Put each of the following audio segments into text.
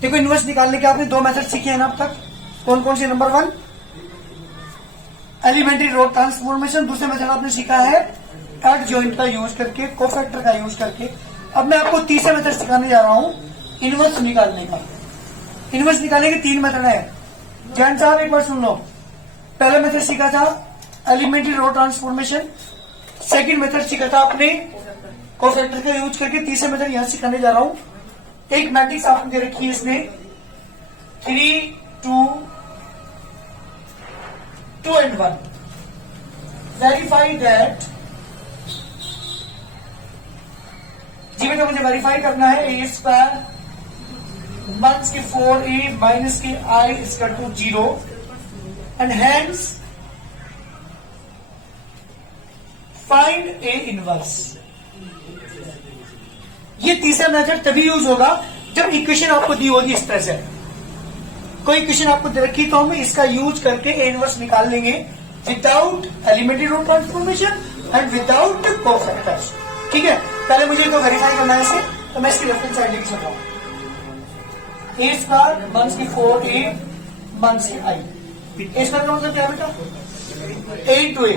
देखो इनवर्स निकालने के आपने दो मेथड सीखे हैं ना अब तक। कौन कौन से? नंबर 1 एलिमेंट्री रो ट्रांसफॉर्मेशन, दूसरे मेथड आपने सीखा है एडजॉइंट का यूज करके, कोफैक्टर का यूज करके। अब मैं आपको तीसरा मेथड सिखाने जा रहा हूं इनवर्स निकालने का। इनवर्स निकालने के 3 मेथड है। जैन साहब एक बार सुन लो। पहला मेथड सीखा था elementary row transformation, second method सीखा था आपने कोफैक्टर का यूज करके, तीसरा मेथड यहां सिखाने जा रहा हूं। एक मैट्रिक्स आपने दे रखी है इसमें 3 2 2 and 1। वेरीफाई दैट, जी बेटा मुझे वेरीफाई करना है ए स्क्वायर माइनस के 4a minus k i equal to 0 and hence find A inverse. ये तीसरा मेथड तभी यूज होगा जब इक्वेशन आपको दी होगी इस तरह से। कोई इक्वेशन आपको दे रखी तो हम इसका यूज करके ए इनवर्स निकाल लेंगे without elementary row transformation and without cofactors. ठीक है, पहले मुझे तो वेरीफाई करना है इसे, तो मैं इसकी रेफरेंस साइड लिख सकता हूं। ए स्क्वायर माइनस के 4a minus k i। A square का मतलब क्या है बेटा? a into a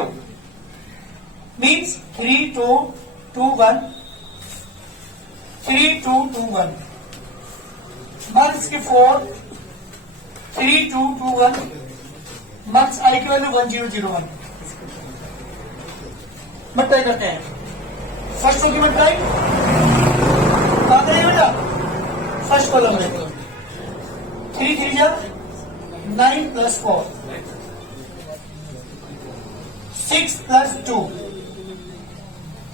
means 3 2 2 1 3 2 2 1 minus के 4 3 2 2 1 माइनस i की वैल्यू 1 0 0 1। मल्टीप्लाई करते हैं। फर्स्ट होगी मल्टीप्लाई, कहां करेंगे बेटा? फर्स्ट कॉलम में 3 3 जा 9 प्लस 4 6 प्लस 2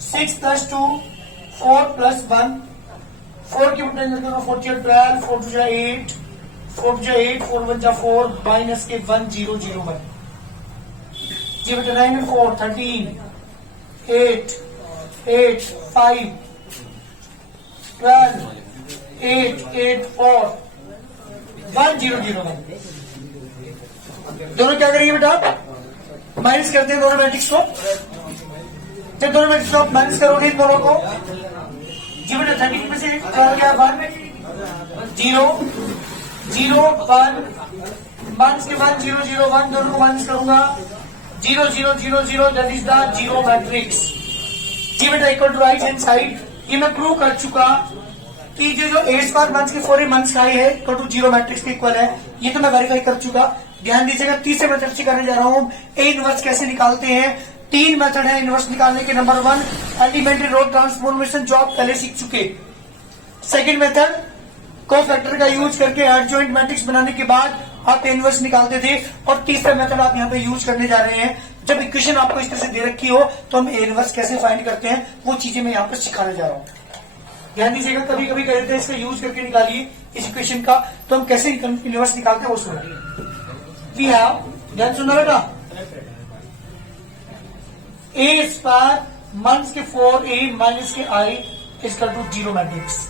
6 प्लस 2 4 प्लस 1 4 की मल्टीप्लाई करो 4 12 4 2 8 4 2 8 4 1 4 माइनस के 1 0 0 1। जी बेटा 9 में 4 13 8 8 5 12 8 8 4 1 0 0 1। दोनों क्या करेंगे बेटा? माइनस करते हैं दोनों मैट्रिक्स को। जब दोनों मैट्रिक्स को माइनस करोगे इन दोनों को, जी बेटा 13 में से क्या हो गया? 1 0 0 1 माइनस के 1 0 0 1 दोनों को माइनस करूंगा 0 0 0 0 that is the zero matrix. जी बेटा equal to right hand side. ये मैं प्रूव कर चुका कि जो ए स्क्वायर माइनस के 4a माइनस का i है इक्वल टू जीरो मैट्रिक्स के इक्वल है। ये तो मैं वेरीफाई कर चुका। ध्यान दीजिएगा, तीसरे मेथड से करने जा रहा हूं ए इनवर्स कैसे निकालते हैं। 3 मेथड है इनवर्स निकालने के। नंबर 1 एलिमेंट्री रो ट्रांसफॉर्मेशन जो आप पहले सीख चुके। सेकंड मेथड कोफैक्टर का यूज करके एडजॉइंट मैट्रिक्स बनाने के बाद आप इनवर्स निकालते थे। और तीसरा मेथड आप यहाँ पे यूज करने जा रहे हैं जब इक्वेशन आपको इस तरह से दे रखी हो तो हम इनवर्स कैसे फाइंड करते हैं, वो चीजें मैं यहाँ पर सिखाने जा रहा हूँ। ध्यान दीजिएगा, कभी कभी कहते हैं इसका यूज करके निकालिए इस इक्वेशन का, तो हम कैसे इनवर्स निकालते हैं वो सुनिए। वी हैव, ध्यान सुनना बेटा, ए स्क्वायर माइनस के 4a minus k i equal to zero matrix.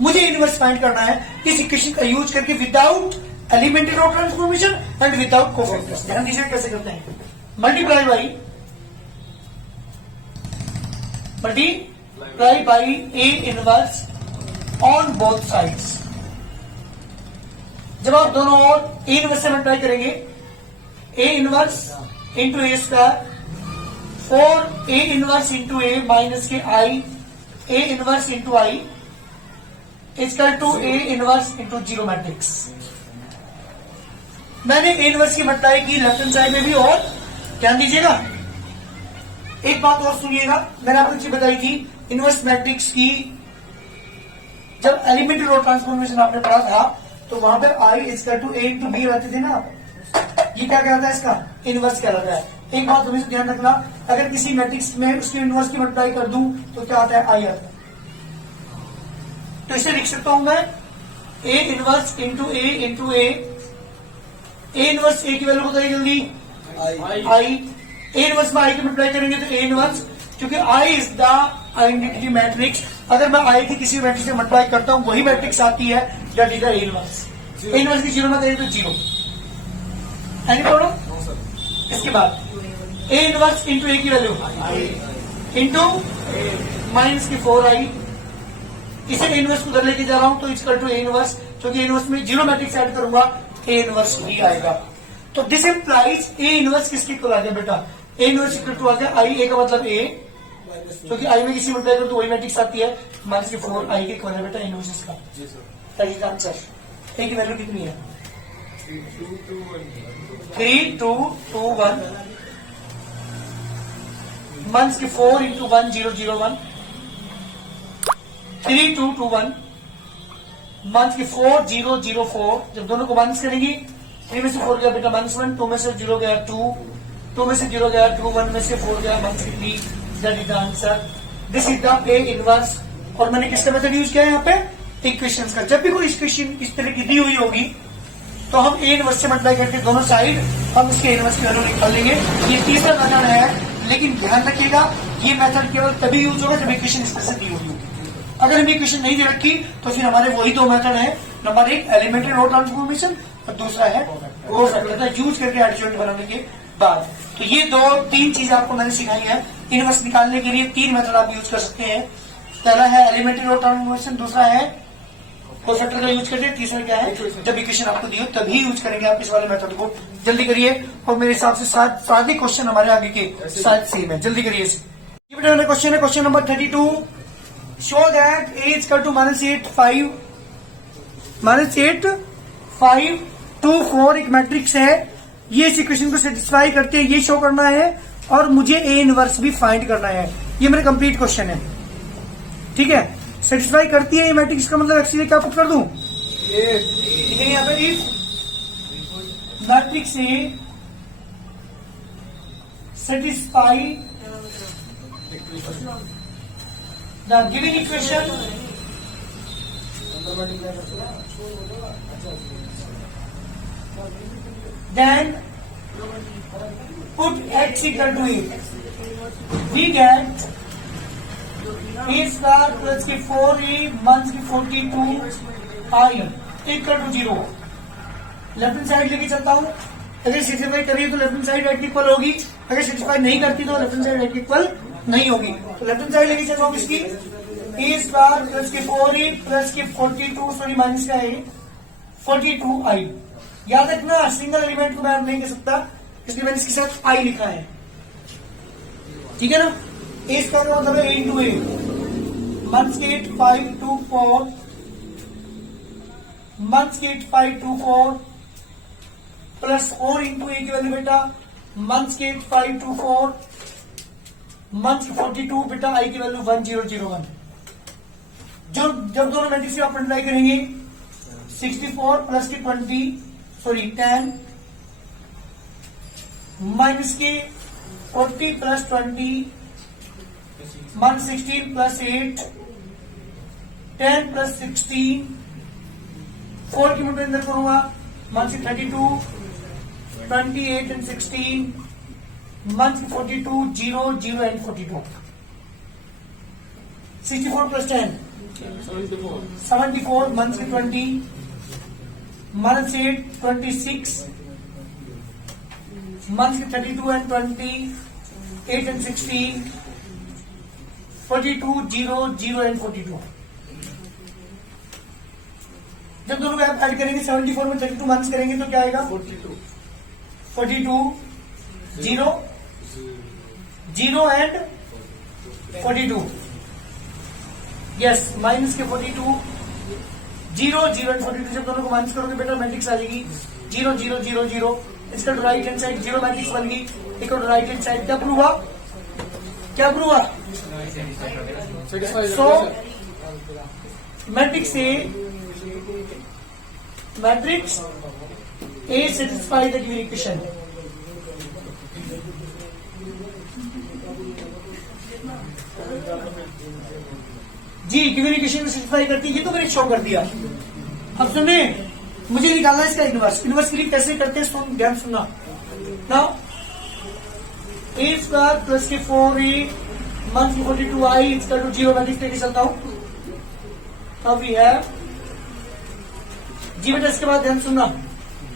मुझे इनवर्स फाइंड करना है इस इक्वेशन का यूज करके without elementary row transformation and without cofactors. ध्यान दीजिए कैसे करते हैं। Multiply by A inverse on both sides. जब आप दोनों ओर ए इनवर्स से मल्टीप्लाई करेंगे, A inverse into A square 4a inverse into A minus k i A inverse into i equal to A inverse into zero matrix. मैंने ए inverse की multiply की left hand side में भी। और ध्यान दीजिएगा, एक बात और सुनिएगा, मैंने आपको चीज बताई थी इनवर्स मैट्रिक्स की। जब एलिमेंट्री रो ट्रांसफॉर्मेशन आपने पढ़ा था तो वहां पर i equal to a into b रहते थे ना। ये क्या कहता है? इसका इनवर्स कहलाता है। एक बात हमेशा ध्यान रखना, अगर किसी मैट्रिक्स में उसके इनवर्स की मल्टीप्लाई कर दूं तो क्या आता है? i आता है। तो इसे लिख सकता हूं मैं a inverse into A inverse A की वैल्यू बताइए जल्दी, i। ए इनवर्स में i की मल्टीप्लाई करेंगे तो a इनवर्स, क्योंकि i is the identity matrix. अगर मैं i की किसी मैट्रिक्स से मल्टीप्लाई करता हूं वही मैट्रिक्स आती है that is the A inverse. A inverse की जीरो में करेंगे तो जीरो। Any problem? इसके बाद ए इनवर्स इंटू ए की वैल्यू इंटू माइनस की 4i इसे ए इनवर्स उधर लेके जा रहा हूं तो इक्वल टू ए इनवर्स, क्योंकि ए इनवर्स में जीरो मैट्रिक्स ऐड करूंगा ए इनवर्स ही आएगा। तो दिस इंप्लाइज ए इनवर्स किसके इक्वल आ गया बेटा, ए इनवर्स इक्वल टू आ गया आई, ए का मतलब ए, क्योंकि आई में किसी मल्टीप्लाई करो तो वही मैट्रिक्स आती है, माइनस के 4 आई के इक्वल है बेटा इनवर्स इसका। सही का आंसर। ए की वैल्यू कितनी है 3 2 2 1 मंथ्स के 4 इंटू 1 0 0 1 3 2 2 1 मंथ की 4 0 0 4, जब दोनों को माइनस करेंगी 3 में से 4 गया बेटा -1, 2 में से 0 गया 2, 2 में से 0 गया 2, 1 में से 4 गया मंथ की 3, that is the answer. This is the A inverse. और मैंने किसका मेथड यूज किया है यहाँ पे, इक्वेशंस का। जब भी कोई इक्वेशन इस तरह की दी हुई होगी तो हम ए इनवर्स से मल्टीप्लाई करके दोनों साइड हम इसके इनवर्स की वैल्यू निकाल लेंगे। ये तीसरा मेथड है, लेकिन ध्यान रखिएगा ये मेथड केवल तभी यूज होगा जब इक्वेशन इस तरह से दी हुई होगी। अगर हम इक्वेशन नहीं दे रखी तो फिर हमारे वही दो मेथड है, नंबर 1 एलिमेंट्री रो ट्रांसफॉर्मेशन और दूसरा है रो फैक्टर यूज करके एडिशन बनाने के बाद। तो ये 2-3 चीजें आपको मैंने सिखाई है। इनवर्स निकालने के लिए 3 मेथड आप यूज कर सकते हैं। पहला है एलिमेंट्री रो ट्रांसफॉर्मेशन, दूसरा है रो फैक्टर का यूज करते हैं, तीसरा क्या है जब इक्वेशन आपको दी हो तभी यूज करेंगे आप इस वाले मेथड को। जल्दी करिए, और मेरे हिसाब से सारे क्वेश्चन हमारे आगे के शायद सेम है, जल्दी करिए। ये बेटा क्वेश्चन है question number 32। Show that a is equal to -8 5 2 4 एक मैट्रिक्स है। ये इस इक्वेशन को सेटिस्फाई करते हैं, ये शो करना है और मुझे ए इनवर्स भी फाइंड करना है। ये मेरा कंप्लीट क्वेश्चन है, ठीक है। सेटिस्फाई करती है ये मैट्रिक्स का मतलब एक्चुअली क्या पुट कर दूं, यहाँ पे if matrix A satisfy the given equation then put x equal to 8, we get a star plus के 4a months की 42 i equal to 0। Left hand side लेके चलता हूं, अगर सेटिस्फाई करिए तो left hand side right equal होगी, अगर सेटिस्फाई नहीं करती तो left hand side right equal नहीं होगी। तो लेफ्ट हैंड साइड लेके चल रहा हूं इसकी ए स्क्वायर प्लस के 4a प्लस के 42 सॉरी माइनस का है 42i। याद रखना सिंगल एलिमेंट को मैं नहीं कह सकता, इसलिए मैंने इसके साथ i लिखा है, ठीक है ना। ए स्क्वायर का मतलब है a इंटू ए, मंथ्स के 8 5 2 4 मंथ्स के 8 5 2 4 प्लस 4 इंटू ए की वैल्यू बेटा मंथ्स के 8 5 2 4 मंथ 42 बेटा आई की वैल्यू 1001। जब दोनों मैट्रिक्स आप मल्टीप्लाई करेंगे 64 प्लस के 10 माइनस के 40 प्लस 20 मन 16 प्लस 8 10 प्लस 16 4 की मल्टीप्लाई अंदर करूंगा मन से 32 28 and 16 month 42 0 0 and 42 64 plus 10 74 month से 20 मंथ से 26 मंथ से 32 एंड 20 8 एंड 16 42 0 0 एंड 42। जब दोनों को ऐड करेंगे 74 में 32 मंथ्स करेंगे तो क्या आएगा 42 0 0 and 42। Yes minus k 42 0 0 and 42। जब दोनों को माइनस करोगे बेटा मैट्रिक्स आ जाएगी 0 0 0 0। इसका राइट हैंड साइड 0 मैट्रिक्स बन गई, एक और राइट हैंड साइड क्या प्रूव हुआ, क्या प्रूव हुआ। So matrix A satisfy the given equation. जी गिवन इक्वेशन सेटिस्फाई करती है, ये तो मैंने शो कर दिया। अब सुनिए मुझे निकालना है इसका इनवर्स। इनवर्स के लिए कैसे करते हैं सुन ध्यान सुनना। नाउ ए स्क्वायर प्लस के 4a मंथ 42i इसका टू 0 मैट्रिक्स लेके चलता हूं। अब वी हैव जी बेटा, इसके बाद ध्यान सुनना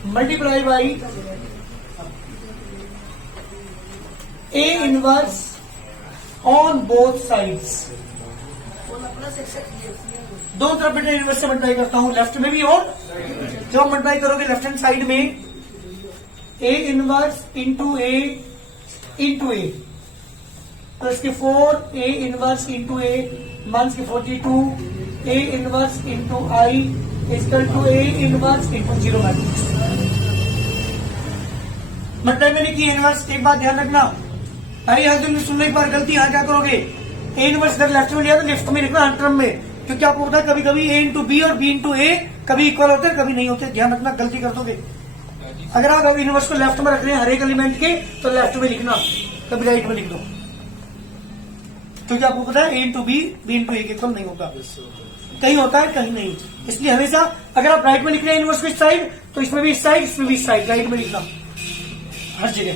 multiply by A inverse on both sides. दो तरफ बेटा इनवर्स से मल्टीप्लाई करता हूं, लेफ्ट में भी और जब आप मल्टीप्लाई करोगे लेफ्ट हैंड साइड में ए इनवर्स इंटू ए तो इसके 4 A inverse into A minus k 42 A inverse into I equal to A inverse into 0 matrix. Multiply मैंने की इनवर्स। एक बात ध्यान रखना, अरे यहाँ तुमने सुन लो एक बार गलती, यहाँ क्या करोगे ए इनवर्स इधर लेफ्ट में लिया तो लेफ्ट में लिखना हर टर्म में, क्योंकि आपको पता है कभी कभी ए इंटू बी और बी इंटू ए कभी इक्वल होते हैं कभी नहीं होते, ध्यान रखना गलती कर दोगे। अगर आप इनवर्स को लेफ्ट में रख रहे हैं हर एक एलिमेंट के तो लेफ्ट में लिखना, कभी राइट में लिख दो, क्योंकि आपको पता है ए इंटू बी इंटू ए इक्वल नहीं होता, कहीं होता है कहीं नहीं। इसलिए हमेशा अगर आप राइट में लिख रहे हैं इनवर्स को इस साइड तो इसमें भी इस साइड इसमें भी इस साइड राइट में लिखना हर जगह।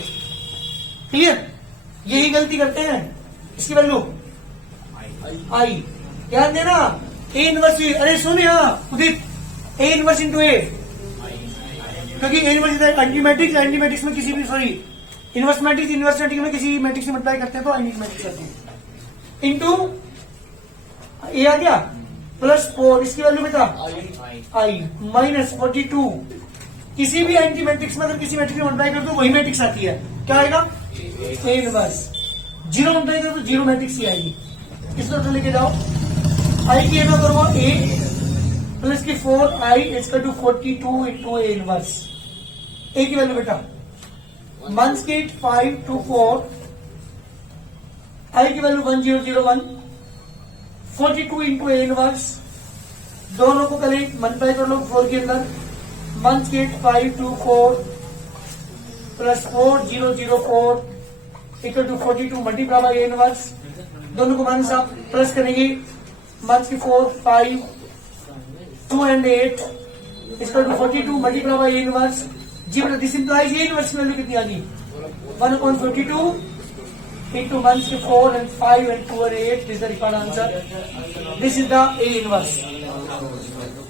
क्लियर? यही गलती करते हैं। इसकी वैल्यू आई, ध्यान देना ए इनवर्स, अरे सुन यहाँ उदित ए इनवर्स इंटू ए, क्योंकि ए इनवर्स एंटी मैट्रिक्स में किसी भी इनवर्स मैट्रिक्स में किसी मैट्रिक्स से मल्टीप्लाई करते हैं तो एंटी मैट्रिक्स आती है इंटू ए आ गया प्लस 4, इसकी वैल्यू बेटा आई माइनस 42। किसी भी एंटी मैट्रिक्स में अगर किसी मैट्रिक्स में मल्टीप्लाई कर दो वही मैट्रिक्स आती है, क्या आएगा ए इनवर्स। 0 मल्टीप्लाई कर तो 0 मैट्रिक्स ही आएगी। इस तरह लेके जाओ, आई की ना करो ए प्लस की 4 I equal to 42 into A inverse. A की वैल्यू बेटा 1 के 5 to 4, आई की वैल्यू 1001, 42 इंटू ए इनवर्स। दोनों को पहले मल्टीप्लाई कर लो 4 के अंदर, 1 के 5 to 4 plus 4004 equal to 42 multiply by A inverse. दोनों को माइनस आप प्लस करेंगे, 1 के 4 5 2 and 8 equal to 42 multiply by A inverse. जी बेटा दिस इंप्लाइज ए इनवर्स की वैल्यू कितनी आ गई 1/42 into 1 के 4 and 5 and 2 and 8 is the required answer. This is the A inverse.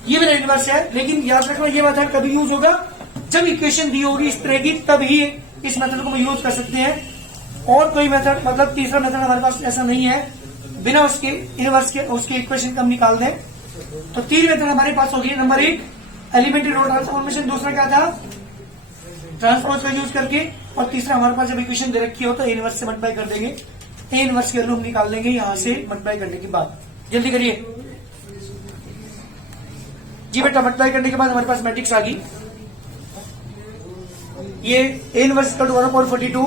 ये मेरा इनवर्स है, लेकिन याद रखना ये मेथड कभी यूज होगा जब इक्वेशन दी होगी इस तरह की, तब ही इस मेथड को हम यूज कर सकते हैं। और कोई मेथड मतलब तीसरा मेथड हमारे पास ऐसा नहीं है, बिना उसके इनवर्स के उसके इक्वेशन हम निकाल दें। तो 3 मेथड हमारे पास होगी। नंबर 1 एलिमेंट्री रो ट्रांसफॉर्मेशन, दूसरा क्या था ट्रांसपोज का यूज करके, और तीसरा हमारे पास जब इक्वेशन दे रखी हो तो ए इनवर्स से मल्टीप्लाई कर देंगे। ए इनवर्स की वैल्यू हम निकाल लेंगे यहां से मल्टीप्लाई करने के बाद। जल्दी करिए जी बेटा, मल्टीप्लाई करने के बाद हमारे पास मैट्रिक्स आ गई। ये ए इनवर्स का 1/42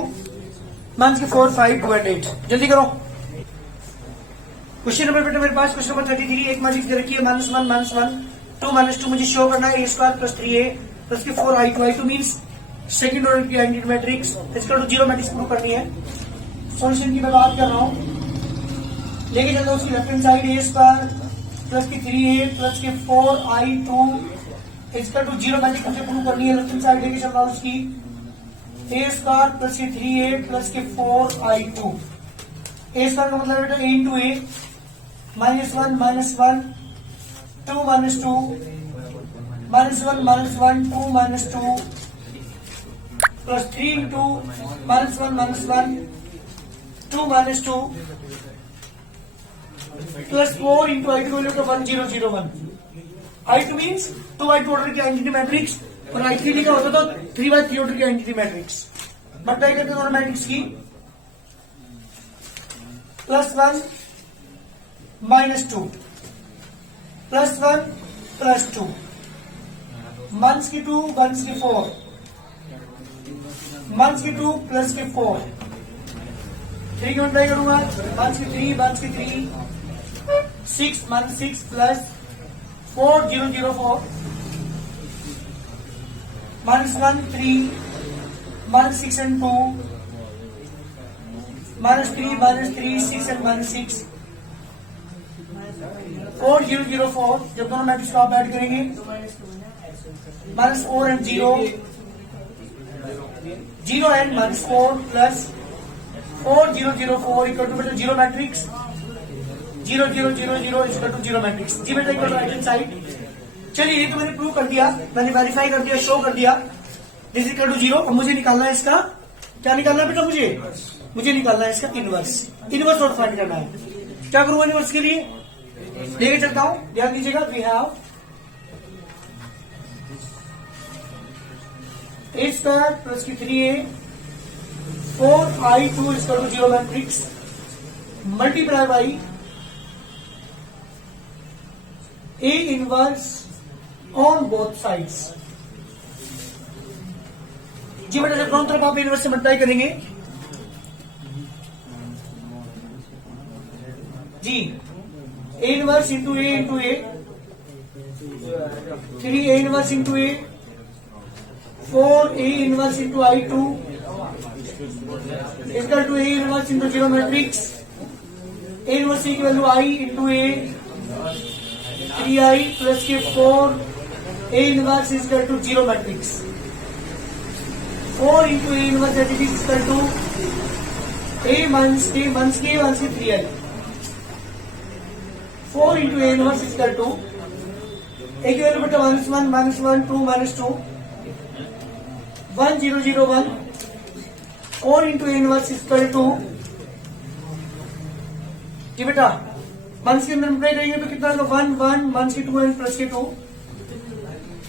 माइनस के 4 5 2 and 8। जल्दी करो। क्वेश्चन नंबर बेटा मेरे पास क्वेश्चन नंबर 33 एक मैट्रिक्स दे रखी है -1 -1 2 -2 मुझे शो करना है a² + 3a प्लस के 4 i2 मीन्स सेकेंड ऑर्डर की आइडेंटिटी मैट्रिक्स इसका 0 मैट्रिक्स प्रूव करनी है। सॉल्यूशन की मैं बात कर रहा हूं, लेके चलता हूं उसकी left hand side a² plus की 3a प्लस के 4i2 इसका 0 मैट्रिक्स मुझे प्रूव करनी है। लेफ्ट हैंड साइड लेके चल रहा हूं उसकी a² प्लस की 3a प्लस के 4i2। a² का मतलब बेटा a इंटू a -1 -1 2 -2 -1 -1 2 -2 plus 3 into -1 -1 2 -2 plus 4 into I two value का 1001। I2 मीन्स 2 ऑर्डर की आइडेंटिटी मैट्रिक्स और I3 लिखा होता तो 3/3 ऑर्डर की आइडेंटिटी मैट्रिक्स। मल्टीप्लाई करते दोनों मैट्रिक्स की +1 -2 +1 +2 1 की 2 1 की 4 1 की 2 प्लस के 4 3 की मल्टीप्लाई करूंगा 1 की 3 1 की 3 6 -6 प्लस 4004 -1 3 -6 and 2 -3 6 and -6 4004। जब दोनों मैट्रिक्स को आप ऐड करेंगे -4 and 0 and -4 plus 4004 equal to बेटा 0 मैट्रिक्स 0 0 0 0 इक्वल टू 0 मैट्रिक्स। जी बेटा equal to right hand side. चलिए ये तो मैंने प्रूव कर दिया, मैंने वेरीफाई कर दिया, शो कर दिया दिस इक्वल टू 0। अब मुझे निकालना है इसका, क्या निकालना है बेटा मुझे निकालना है इसका इनवर्स और फाइंड करना है। क्या करूंगा इनवर्स के लिए लेके चलता हूं, ध्यान दीजिएगा। We have A square plus की 3a 4i2 is to 0 matrix multiply by A inverse on both sides. जी बेटा जब दोनों तरफ आप इनवर्स से मल्टीप्लाई करेंगे जी, A inverse into A 3a inverse into A 4a inverse into i2 equal to A inverse into 0 matrix. A inverse की value i into A 3i plus के 4 A inverse equal to 0 matrix. 4 into A inverse that is equal to A minus k 3i। 4 into a inverse is equal to a की value बेटा -1 2 -2 1 0 0 1। 4 into a inverse is equal to जी बेटा minus के अंदर multiply करेंगे तो कितना होगा 1 1 minus के 2 एंड प्लस के 2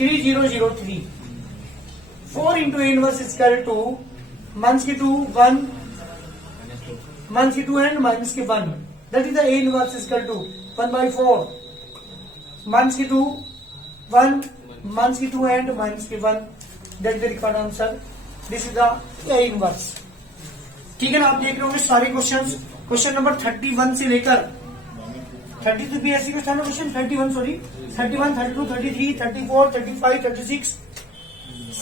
3 0 0 3। 4 into a inverse is equal to minus के 2 1 माइनस के 2 and minus k 1 that is the a inverse is equal to 1/4 minus की 2 1 minus की 2 and minus की 1 that is the required answer. This is the a inverse. ठीक है ना, आप देख रहे होंगे सारे क्वेश्चंस। क्वेश्चन नंबर 31 से लेकर 32 भी ऐसी question question 31 sorry 31 32 33 34 35 36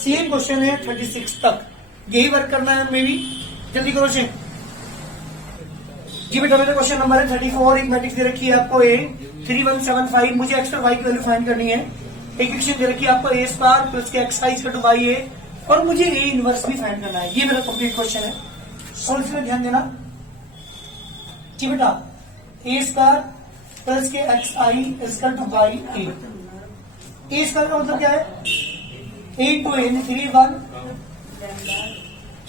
same question है 36 तक। यही वर्क करना है हमें भी, जल्दी करो चेक। जी बेटा मेरा क्वेश्चन नंबर है 34। एक मैट्रिक्स दे रखी है आपको ए 3175। मुझे एक्स और वाई की वैल्यू फाइंड करनी है। एक इक्वेशन दे रखी है आपको ए स्क्वायर प्लस के x I equal to Y A और मुझे ए इनवर्स भी फाइंड करना है। ये मेरा कंप्लीट क्वेश्चन है और इसमें ध्यान देना जी बेटा ए स्क्वायर प्लस के x I equal to Y A square का मतलब क्या है 8 to 3 1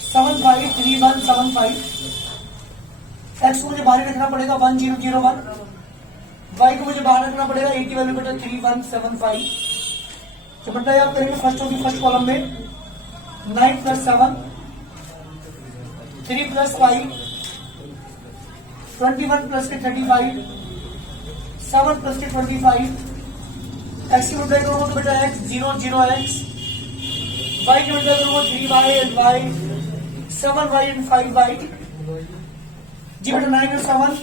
7 5 3 1 7 5। एक्स को मुझे बाहर रखना पड़ेगा 1 0 0 1। वाई को मुझे बाहर रखना पड़ेगा 8 की वैल्यू बेटा 3 1 7 5। तो बेटा आप करेंगे फर्स्ट होगी फर्स्ट कॉलम में 9 प्लस 7 3 प्लस 5 21 प्लस के 35 7 प्लस के 25। एक्स की मल्टीप्लाई करूंगा तो बेटा एक्स 0 0 एक्स। वाई की मल्टीप्लाई करूंगा 3y and Y 7y and 5y। जी बेटा 9 और 7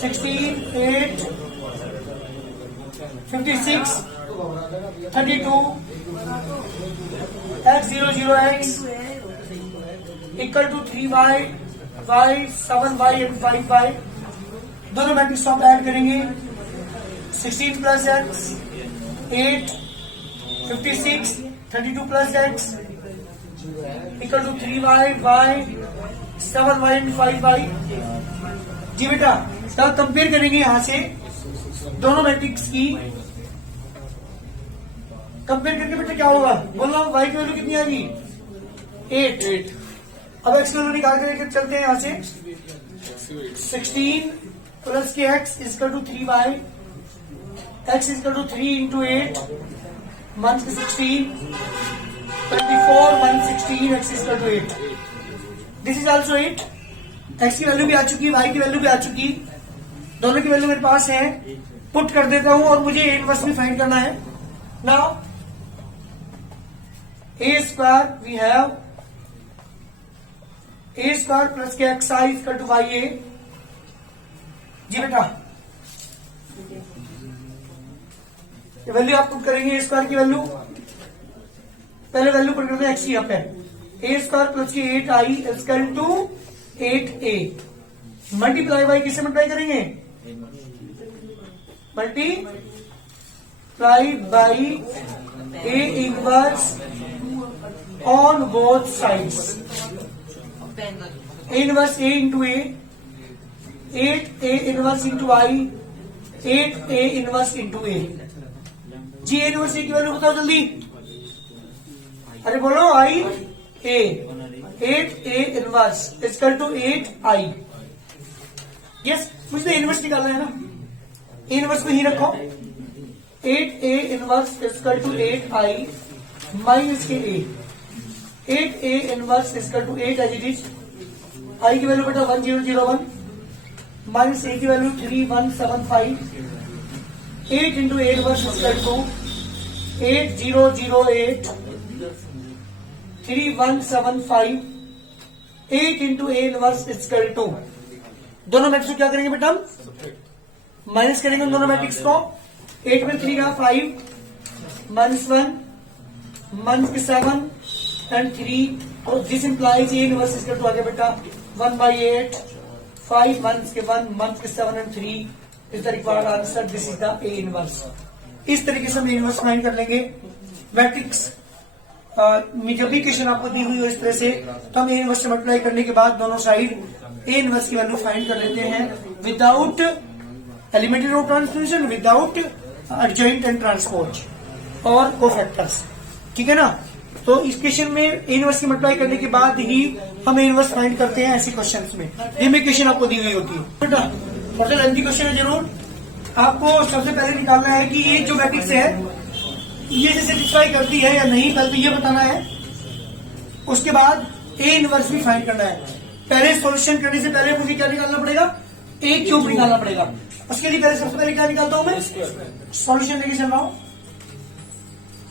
16 8 56 32 x 0 0 x equal to 3y y 7y and 5y। दोनों मैट्रिक्स आप ऐड करेंगे 16 plus x 8 56 32 plus x equal to 3y y 7y and 5y। जी बेटा तब कंपेयर करेंगे यहां से दोनों मैट्रिक्स की। कंपेयर करके बेटा क्या होगा बोलना, y की वैल्यू कितनी आ गई 8। अब x की वैल्यू निकाल कर लेकर चलते हैं यहां से 16 plus k x equal to 3y x equal to 3 into 8 minus k 16 24 minus 16 x equal to 8। This is also 8। X की वैल्यू भी आ चुकी, वाई की वैल्यू भी आ चुकी, दोनों की वैल्यू मेरे पास है। पुट कर देता हूं और मुझे ए इनवर्स भी फाइंड करना है। Now A square we have A square plus के x I equal to Y A. जी बेटा वैल्यू आप पुट करेंगे ए स्क्वायर की वैल्यू, पहले वैल्यू पुट करते हैं एक्स यहाँ पे ए स्क्वायर प्लस की 8i equal to 8a multiply by किससे मल्टीप्लाई करेंगे multiply by A inverse on both sides. A inverse A into A 8a inverse into I 8a inverse into A. जी A inverse A की value बताओ जल्दी, अरे बोलो I A 8a inverse equal to 8i। Yes मुझे inverse निकालना है ना। इनवर्स को ही रखो, 8a inverse equal to 8i minus के a, 8a inverse equal to 8 as it is, i की वैल्यू बेटा 1001 माइनस a की value 3175, 8 into A inverse equal to 8008 3175, 8 into A inverse equal to, दोनों मैट्रिक्स को क्या करेंगे बेटा हम माइनस करेंगे दोनों मैट्रिक्स को, 8 में 3 का 5 माइनस 1 माइनस के 7 एंड 3, और this implies A inverse equal to आ गया बेटा 1/8, 5 माइनस के 1 माइनस के 7 and 3 is the required answer, this is the A inverse. इस तरीके से हम ए इनवर्स फाइंड कर लेंगे मैट्रिक्स में। जब भी क्वेश्चन आपको दी हुई हो इस तरह से, तो हम ए इनवर्स से मल्टीप्लाई करने के बाद दोनों साइड ए इनवर्स की वैल्यू फाइंड कर लेते हैं without elementary row transformation, without adjoint and transpose और कोफैक्टर्स, ठीक है ना। तो इस क्वेश्चन में ए इनवर्स की मल्टीप्लाई करने के बाद ही हम ए इनवर्स फाइंड करते हैं ऐसे क्वेश्चंस में। ये में क्वेश्चन आपको दी हुई होती है बेटा, सबसे लेंथी क्वेश्चन है, जरूर आपको सबसे पहले निकालना है कि ये जो मैट्रिक्स है ये सेटिस्फाई करती है या नहीं, पहले तो ये बताना है, उसके बाद ए इनवर्स भी फाइंड करना है। पहले सॉल्यूशन करने से पहले मुझे क्या निकालना पड़ेगा, ए क्यूब निकालना पड़ेगा। उसके लिए पहले सबसे पहले क्या निकालता हूं मैं, सॉल्यूशन लेके चल रहा हूं,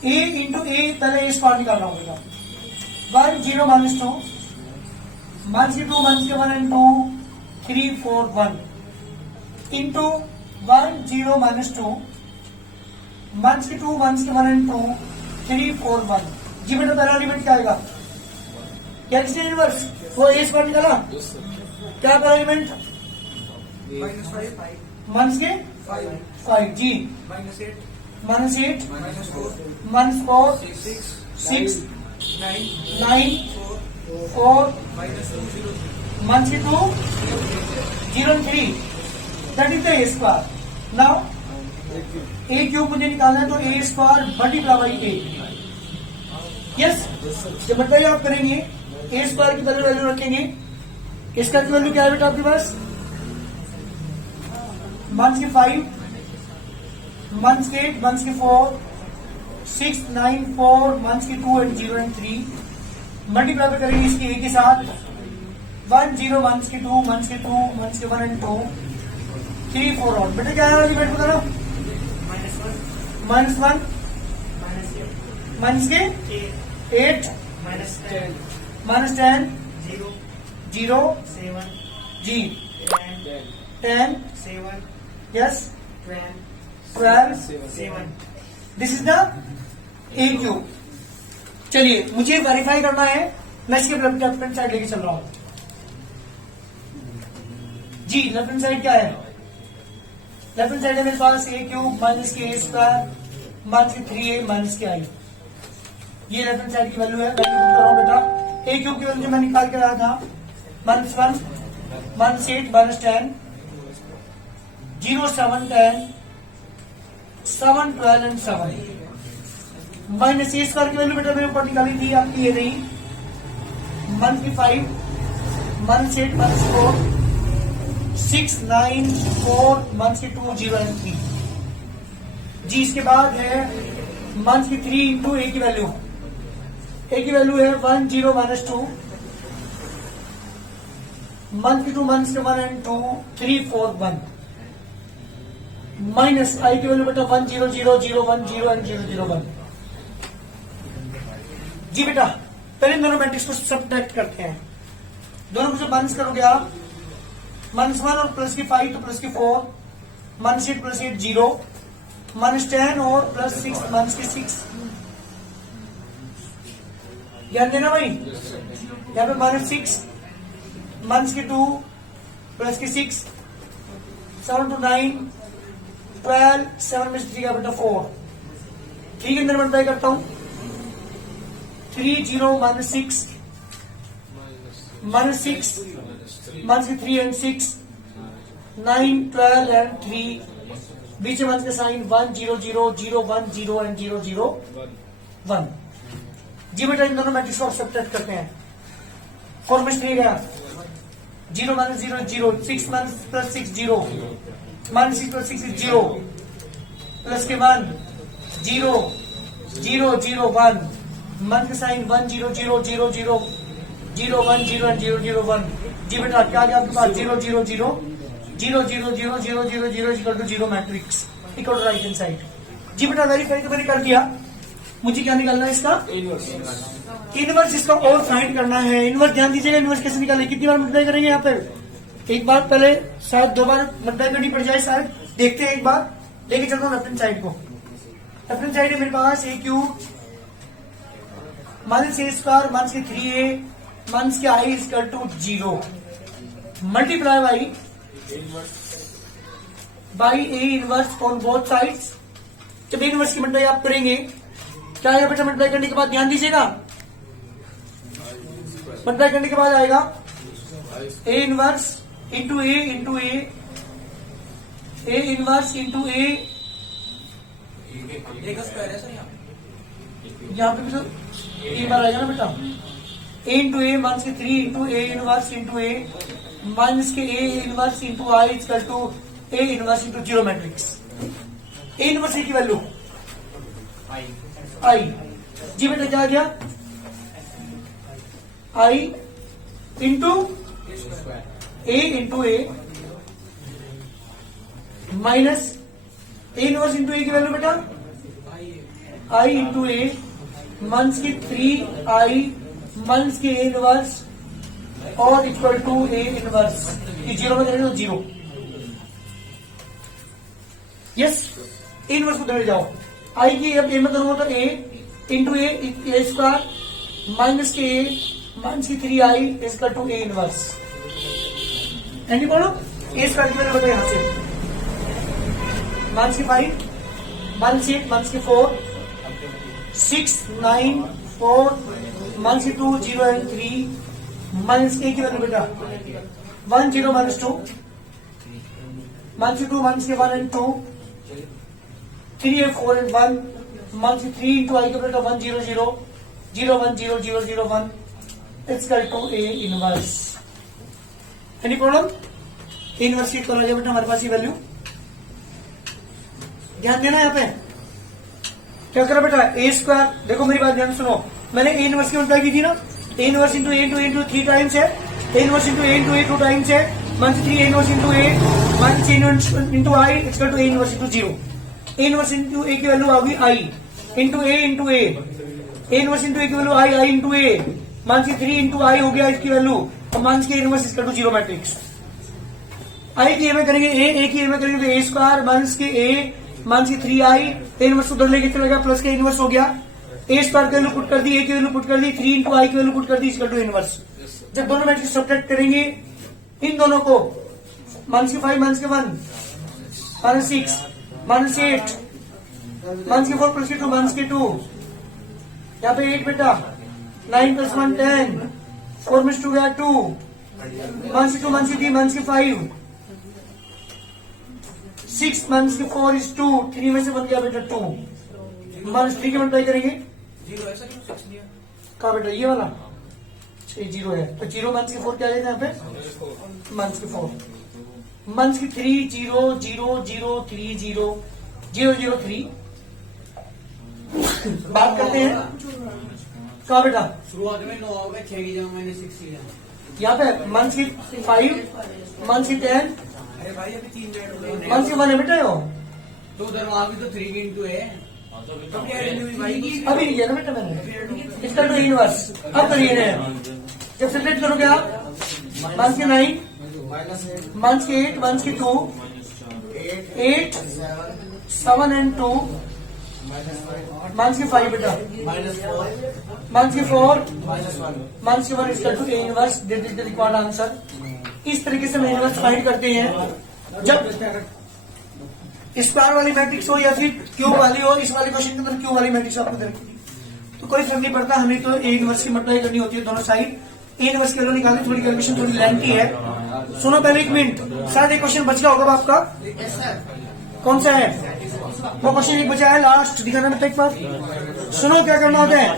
ए इंटू ए, पहले ए स्क्वायर निकाल रहा हूं बेटा, 1 0 माइनस 2 माइनस के 2 minus k 1 and 2 3 4 1 into 1 0 minus 2 minus के 2 माइनस के 1 एंड 2 3 4 1। जी बेटा पहला एलिमेंट क्या आएगा, क्या इनवर्स, वो ए स्क्वायर निकाला, क्या पहला एलिमेंट माइनस के 5 जी, माइनस 8 माइनस 4 6 9 4 माइनस के 2 0 3, that is the A square. Now A cube मुझे निकालना है, तो A square multiply by A, yes. जब मल्टीप्लाई आप करेंगे ए स्क्वायर की पहले वैल्यू रखेंगे, इसका वैल्यू क्या है बेटा आपके पास, माइनस के 5 माइनस के 8 माइनस के 4 6 9 4 माइनस के 2 एंड 0 एंड 3, मल्टीप्लाई करेंगे इसके ए के साथ, 1 0 माइनस के 2 माइनस के 2 माइनस के 1 एंड 2 3 4 और बेटा क्या है एलिमेंट बताना, माइनस 1 माइनस के 8 माइनस 10 0 जी 10 yes 12 this is the A cube. चलिए मुझे वेरीफाई करना है, मैं इसके लेफ्ट हैंड साइड लेके चल रहा हूं जी। लेफ्ट हैंड साइड क्या है, लेफ्ट हैंड साइड है मेरे पास ए क्यूब माइनस के ए स्क्वायर माइनस के 3a माइनस के आई, ये लेफ्ट हैंड साइड की वैल्यू है। मैं कर रहा हूं बेटा, ए क्यूब की वैल्यू मैं निकाल के लाया था, minus 1 minus 8 minus 10 0 7 10 7 12 and 7, minus A square की वैल्यू बेटा मेरे ऊपर निकाली थी, आपकी ये नहीं, माइनस के 5 माइनस 8 माइनस 4 6 9 4 माइनस के 2 0 एंड 3 जी। इसके बाद है माइनस की 3 इंटू ए की वैल्यू, ए की वैल्यू है 1 0 माइनस 2 माइनस के 2 माइनस के 1 एंड 2 3 4 1 माइनस आई की वैल्यू बेटा 1 0 0 0 1 0 एंड 0 0 1 जी। बेटा पहले दोनों मैट्रिक्स को सब्ट्रैक्ट करते हैं, दोनों को जब माइनस करोगे आप, माइनस 1 और प्लस की 5 तो प्लस की 4 माइनस 8 प्लस 8 0 माइनस 10 और प्लस 6 माइनस के 6, ध्यान देना भाई, यहाँ पे माइनस 6 माइनस के 2 प्लस के 6 7 to 9 12 7 में 3 का बेटा 4, 3 के अंदर मल्टीप्लाई करता हूं, 3 0 माइनस 6 माइनस 6 माइनस के 3 एंड 6 9 12 एंड 3, बीच में माइनस का साइन 1 0 0 0 1 0 एंड 0 0 1 जी। बेटा इन दोनों मैट्रिक्स को सब्ट्रैक्ट करते हैं, 4 में 3 गया, 0 minus 0 0 6 minus plus 6 0 minus 6 is 0 plus के 1 0 0 0 1 मन का साइन 1 0 0 0 0 0 1 0 एंड 0 0 1 जी बेटा क्या आ गया आपके पास 0 0 0 0 0 0 0 0 0 equal to 0 matrix equal to right hand side. जी बेटा वेरीफाई तो मैंने कर दिया, मुझे क्या निकालना है इसका इनवर्स इसका और फाइंड करना है। इनवर्स ध्यान दीजिएगा, इनवर्स कैसे निकालें, कितनी बार मल्टीप्लाई करेंगे यहाँ पे एक बार, पहले शायद 2 बार मल्टीप्लाई करनी पड़ जाए, शायद देखते हैं एक बार, लेके चलता हूँ लेफ्ट हैंड साइड को। लेफ्ट हैंड साइड है मेरे पास A cube minus A square minus के 3a माइनस के I equal to 0 multiply by A inverse on both sides. जब ए इनवर्स की मल्टीप्लाई आप करेंगे क्या आएगा बेटा, मल्टीप्लाई करने के बाद ध्यान दीजिएगा, मल्टीप्लाई करने के बाद आएगा A inverse into A into A inverse into A यहाँ पे भी तो एक बार आएगा ना बेटा, ए इंटू ए माइनस के 3 into A inverse into A minus के A inverse into I equal to A inverse into 0 matrix. A inverse की वैल्यू आई जी बेटा क्या आ गया I into A minus A inverse into A की value बेटा आई इंटू ए माइनस की 3i माइनस की ए इनवर्स और इक्वल टू ए इनवर्स, ये 0 में करेंगे तो 0। यस ए इनवर्स को धरे जाओ, आई की अब ए में करूंगा तो A into A square minus के ए माइनस की 3i equal to A inverse. And बोलो ए स्क्वायर की वैल्यू बताओ यहां से माइनस की 5 माइनस 8 माइनस की 4 6 9 4 माइनस की 2 0 एंड 3 माइनस ए की वैल्यू बेटा 1 0 माइनस 2 माइनस की 2 माइनस की 1 एंड 2 3 4 एंड 1 माइनस की 3 इंटू आई का बेटा 1 0 0 0 1 0 0 0 1 equal to A inverse. Any problem, A inverse की इक्वल आ गया बेटा हमारे पास ये वैल्यू। ध्यान देना यहाँ पे क्या करा बेटा ए स्क्वायर, देखो मेरी बात ध्यान सुनो, मैंने ए इनवर्स की मल्टीप्लाई की थी ना, A inverse into A 3 times है, A inverse into A 2 times है, minus 3 A inverse into A minus into I equal to A inverse into 0। A inverse into A की वैल्यू आ गई I into A inverse into A की value I into A minus 3 into I हो गया इसकी value और minus के inverse equal to 0 matrix. I की ए में करेंगे ए की ए में करेंगे तो ए स्क्वायर माइनस के ए माइनस की 3i ए इनवर्स उधर लेके चलेगा प्लस के इनवर्स हो गया, ए स्क्वायर की वैल्यू पुट कर दी, ए की वैल्यू पुट कर दी, 3 इंटू आई की वैल्यू पुट कर दी इक्वल टू इनवर्स। जब दोनों मैट्रिक्स सब्ट्रैक्ट करेंगे इन दोनों को माइनस के 5 minus k 1 minus 6 minus 8 minus के 4 प्लस के 2 माइनस के 2 यहाँ पे 8 बेटा 9 प्लस 1 10 4 में 2 गया 2 माइनस के 2 माइनस के 3 माइनस के 5 6 माइनस के 4 इज 2 3 में से बन गया बेटा 2 माइनस 3 की मल्टीप्लाई करेंगे कहा बेटा ये वाला 0 है तो 0 माइनस के 4 क्या आएगा यहाँ पे माइनस के 4 माइनस की 3 0 0 0 3 0 0 0 3 बात करते हैं कहा बेटा शुरुआत में 9 होगा 6 की जगह मैंने 6 लिया, यहाँ पे माइनस की 5 माइनस की 10 अरे भाई अभी 3 मिनट माइनस की 1 है बेटा यो तो उधर वहां भी तो 3 इंटू है तो क्या भाई की अभी नहीं किया ना बेटा मैंने इसका तो इनवर्स अब करिए ना जब सेपरेट करोगे आप माइनस के 9 माइनस के 8 माइनस के 2 8 7 एंड 2 माइनस के 5 बेटा माइनस के 4 माइनस के 1 इसका to inverse that is the required answer. इस तरीके से हम इनवर्स फाइंड करते हैं जब स्क्वायर वाली मैट्रिक्स हो या फिर क्यूब वाली हो। इस वाले क्वेश्चन के अंदर क्यूब वाली मैट्रिक्स आपको देखी तो कोई फर्क नहीं पड़ता, हमें तो ए इनवर्स की मल्टीप्लाई करनी होती है दोनों साइड। ए इनवर्स की वैल्यू निकालने थोड़ी कैलकुलेशन थोड़ी लेंथी है, सुनो पहले 1 मिनट। शायद एक क्वेश्चन बच गया होगा आपका, कौन सा है वो क्वेश्चन? एक बचा है लास्ट, दिखाना बेटा एक बार। सुनो क्या करना होता है,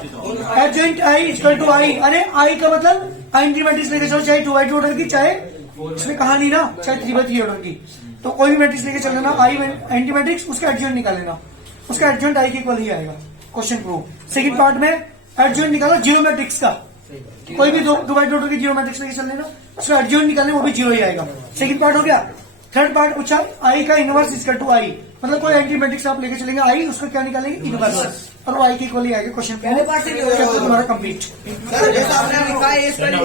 एडजेंट आई इक्वल टू आई। अरे आई का मतलब आई इंक्रीमेंट लेके चलो, चाहे 2 बाई 2 ऑर्डर की चाहे इसमें कहा नहीं ना, चाहे 3/3 ऑर्डर की, तो कोई भी मैट्रिक्स लेके चल लेना, आई एंटी मैट्रिक्स, उसका एडजॉइंट निकाल लेना, उसका एडजॉइंट आई के इक्वल ही आएगा। Question prove. सेकंड पार्ट में एडजॉइंट निकाला जीरो मैट्रिक्स का, कोई भी 2/2 की जीरो मैट्रिक्स लेके चल लेना, उसका एडजॉइंट निकालने वो भी जीरो ही आएगा। सेकंड पार्ट हो गया। थर्ड पार्ट पूछा आई का इनवर्स इक्वल टू आई, मतलब कोई एंटी मैट्रिक्स आप लेके चलेंगे आई, उसको क्या निकालेंगे इनवर्स, और वो आई के इक्वल ही आएगा। क्वेश्चन पहले पार्ट से तुम्हारा कंप्लीट। सर जैसा आपने लिखा है इस पर